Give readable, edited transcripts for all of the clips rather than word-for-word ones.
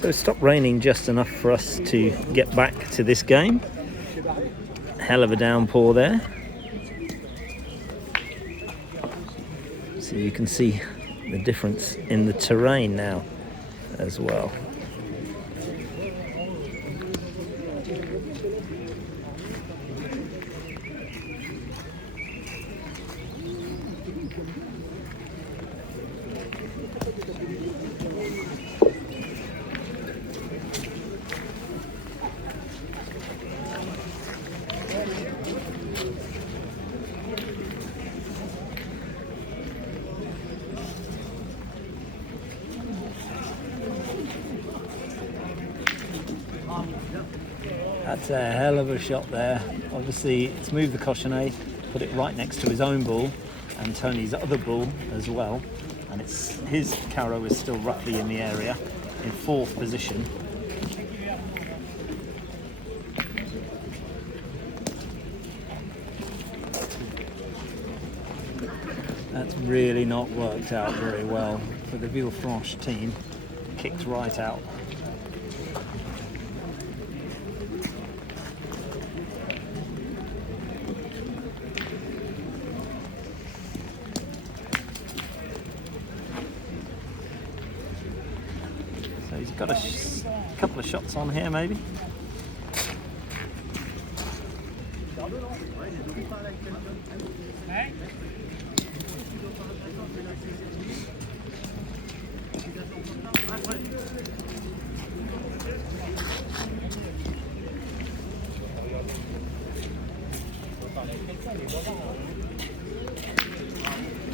So it stopped raining just enough for us to get back to this game. Hell of a downpour there. So you can see the difference in the terrain now as well. That's a hell of a shot there. Obviously, it's moved the cochonnet, put it right next to his own ball and Tony's other ball as well. And it's his carrow is still roughly in the area, in fourth position. That's really not worked out very well for the Villefranche team. Kicked right out. So he's got a couple of shots on here maybe.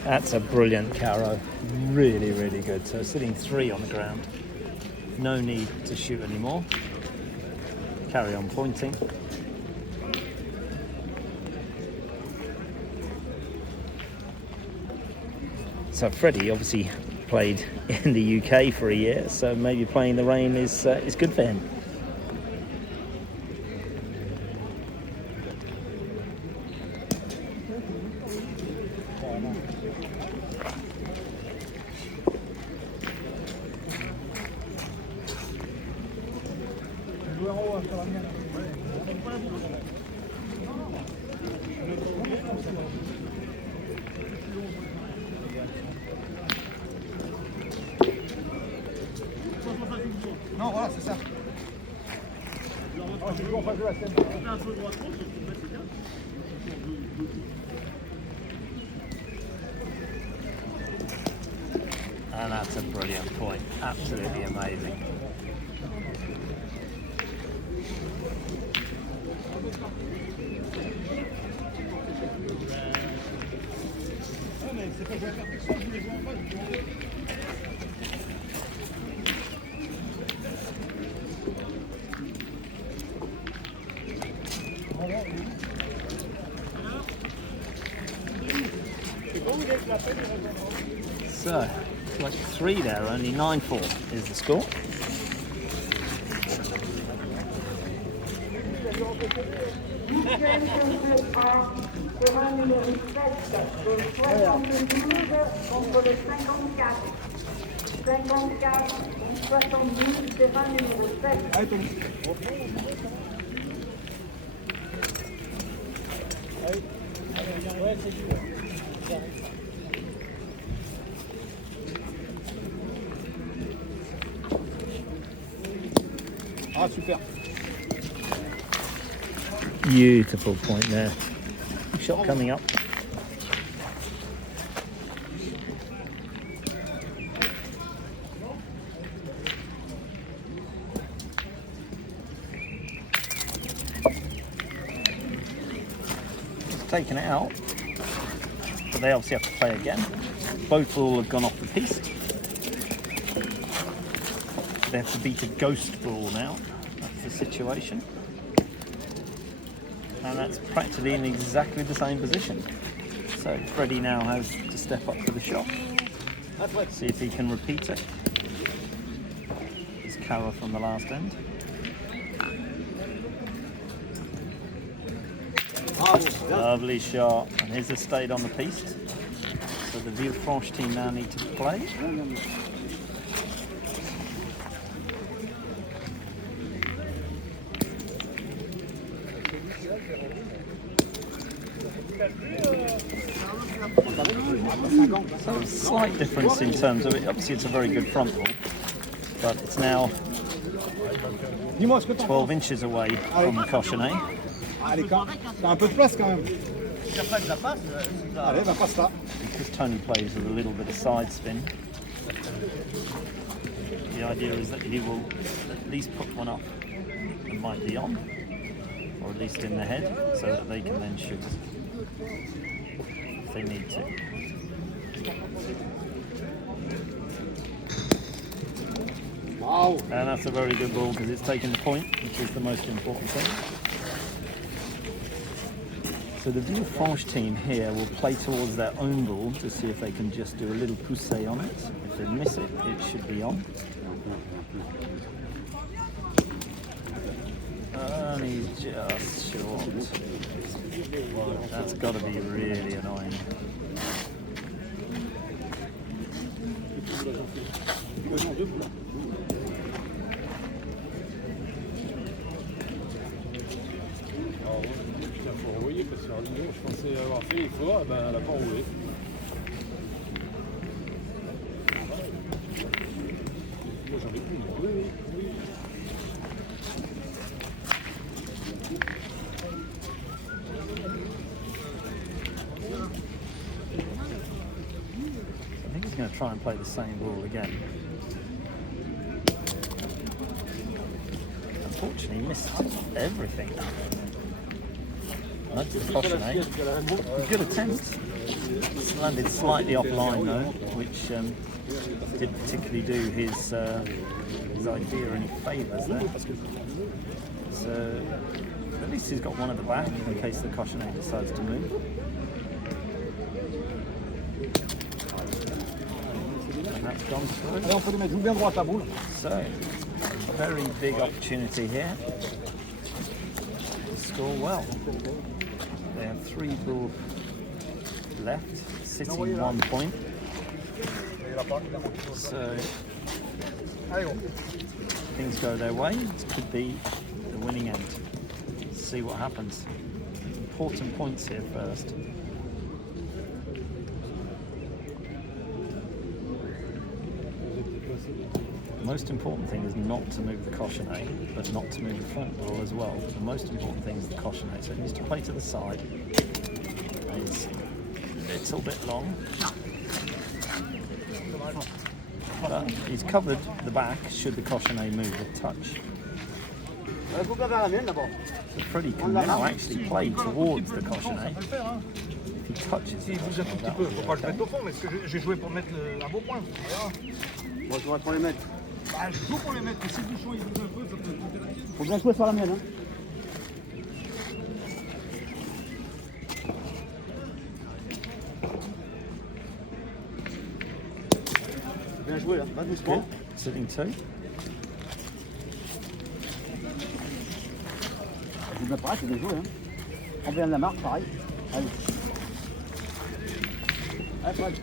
That's a brilliant carrow, really, really good. So sitting 3 on the ground, no need to shoot anymore. Carry on pointing. So Freddie obviously played in the UK for a year, so maybe playing the rain is good for him. Non, voilà, c'est ça. J'ai vu en face de la scène. And that's a brilliant point, absolutely amazing. So, it's like 3 there, only 9-4 is the score. Ah, super. Beautiful point there. Shot coming up. Just taken it out, but they obviously have to play again. Both ball have gone off the piste. They have to beat a ghost ball now. That's the situation. And that's practically in exactly the same position. So Freddie now has to step up for the shot. See if he can repeat it. His carrow from the last end. Lovely shot. And here's the stayed on the piste. So the Villefranche team now need to play. So slight difference in terms of it. Obviously, it's a very good front ball, but it's now 12 inches away from the cochonnet. Allez, t'as un peu de place quand même. Allez, va passe là. Because Tony plays with a little bit of side spin, the idea is that he will at least put one up and might be on, or at least in the head, so that they can then shoot if they need to. Wow. And that's a very good ball because it's taking the point, which is the most important thing. So the Villefranche team here will play towards their own ball to see if they can just do a little poussé on it. If they miss it, it should be on. And he's just short. That's got to be really annoying. Il faut envoyer parce que je pensais avoir fait l'effort, ben elle n'a pas envoyé. Moi j'en ai plus. Oui. I think he's going to try and play the same ball again. Unfortunately, he missed everything. That's the cochonnet. Good attempt. It's landed slightly offline though, which didn't particularly do his idea any favours there. So at least he's got one at the back in case the cochonnet decides to move. And that's gone through. Allez, on peut les mettre. Joue bien droit ta boule. So, very big opportunity here to score well. They have 3 balls left, sitting 1 point. So, things go their way. It could be the winning end. Let's see what happens. Important points here first. The most important thing is not to move the cochonnet, but not to move the front ball as well. The most important thing is the cochonnet, so it needs to play to the side. It's a little bit long. But he's covered the back should the cochonnet move a touch. So Freddie can now actually play towards the cochonnet. If he touches it, Bouge un tout petit peu. Faut pas que je mette au fond, mais j'ai joué pour mettre un beau point. Moi, je voudrais pour les mettre. Bah, je joue pour les mettre, mais si le bouchon il bouge un peu, ça peut être intéressant. Faut bien jouer sur la mienne. Hein. Bien joué là, va doucement. sitting 2. Je vous bien pareil, c'est bien joué. Hein. Prends bien de la marque, pareil. Allez. Allez, Fred.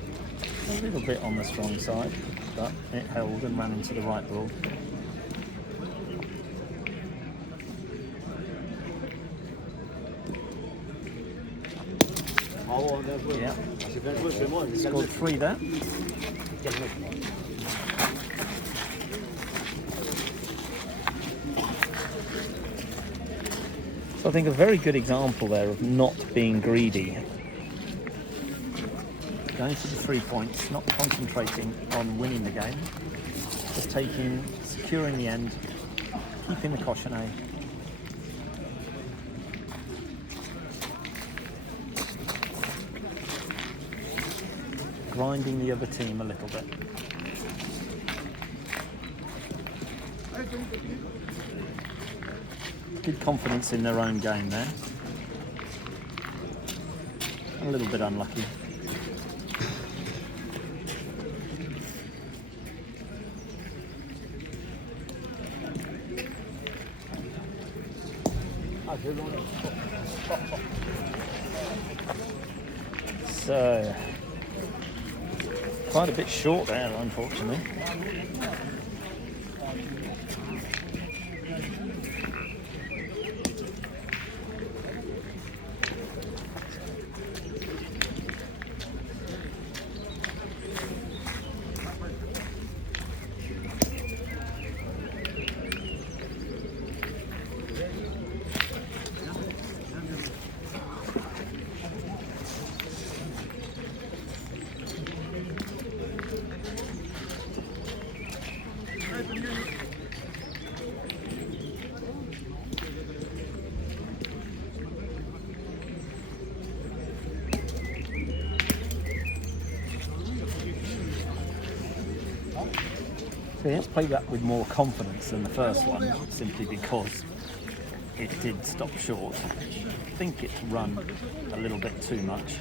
A little bit on the strong side, but it held and ran into the right ball. Bravo, bien joué. Yeah, C'est bien joué, c'est moi. scored 3 there. So I think a very good example there of not being greedy. Going for the 3 points, not concentrating on winning the game, just securing the end, keeping the cochonnet. Grinding the other team a little bit. Good confidence in their own game there. A little bit unlucky. So, quite a bit short there, unfortunately. So let's play that with more confidence than the first one, simply because it did stop short. I think it's run a little bit too much.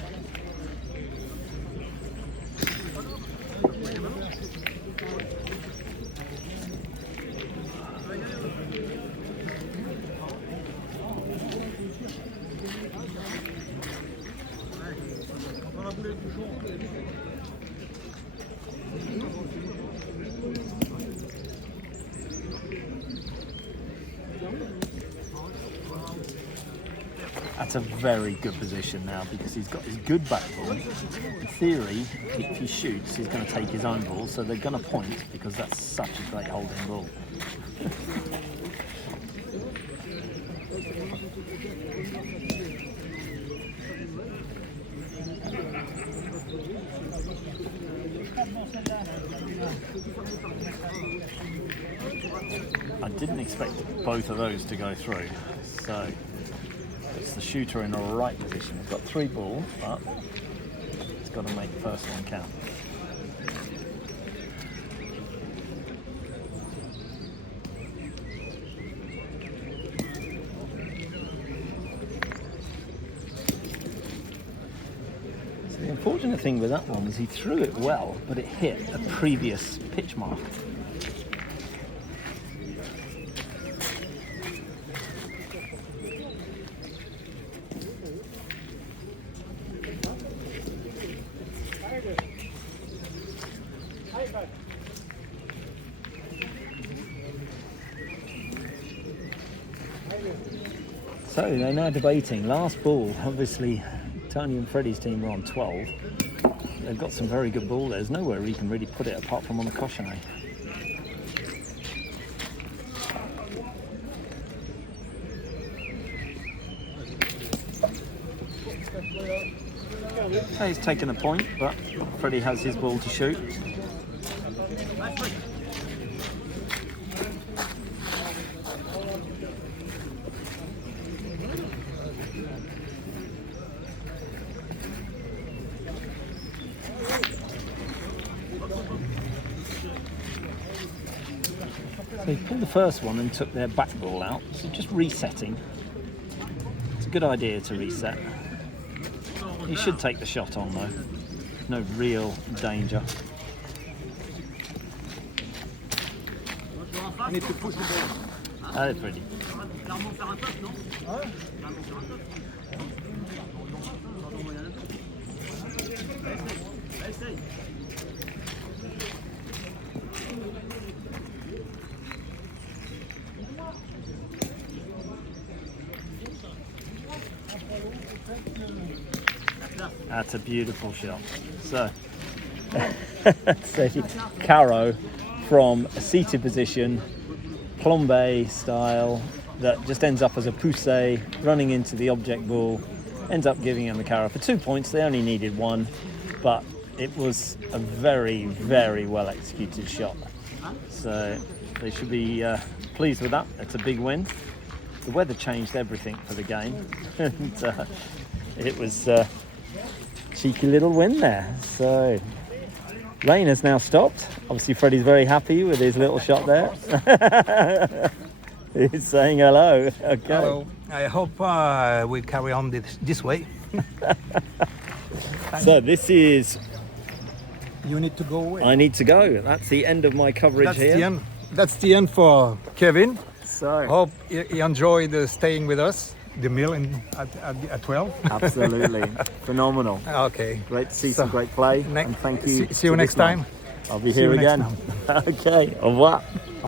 That's a very good position now because he's got his good back ball. In theory, if he shoots, he's going to take his own ball, so they're going to point because that's such a great holding ball. I didn't expect both of those to go through, so it's the shooter in the right position. He's got 3 balls, but he's got to make the first one count. So the unfortunate thing with that one was he threw it well, but it hit a previous pitch mark. So they're now debating. Last ball, obviously Tony and Freddie's team were on 12. They've got some very good ball. There's nowhere he can really put it apart from on the cochonnet. Okay, he's taken a point, but Freddie has his ball to shoot. So he pulled the first one and took their back ball out, so just resetting. It's a good idea to reset. He should take the shot on though, no real danger. Allez Freddy. That's a beautiful shot. So, Caro from a seated position, plombe style, that just ends up as a poussé, running into the object ball, ends up giving him the Caro for 2 points. They only needed 1, but it was a very, very well executed shot. So they should be pleased with that. It's a big win. The weather changed everything for the game. And, it was cheeky little win there. So rain has now stopped. Obviously Freddie's very happy with his little shot there. He's saying hello. Okay. Hello. I hope we carry on this way. So this is... You need to go away. I need to go. That's the end of my coverage here. That's the end for Kevin. So Hope he enjoyed staying with us. The meal at 12. absolutely phenomenal. Okay. Great to see some great play. And thank you. See you next time. I'll be here again. Okay. Au revoir.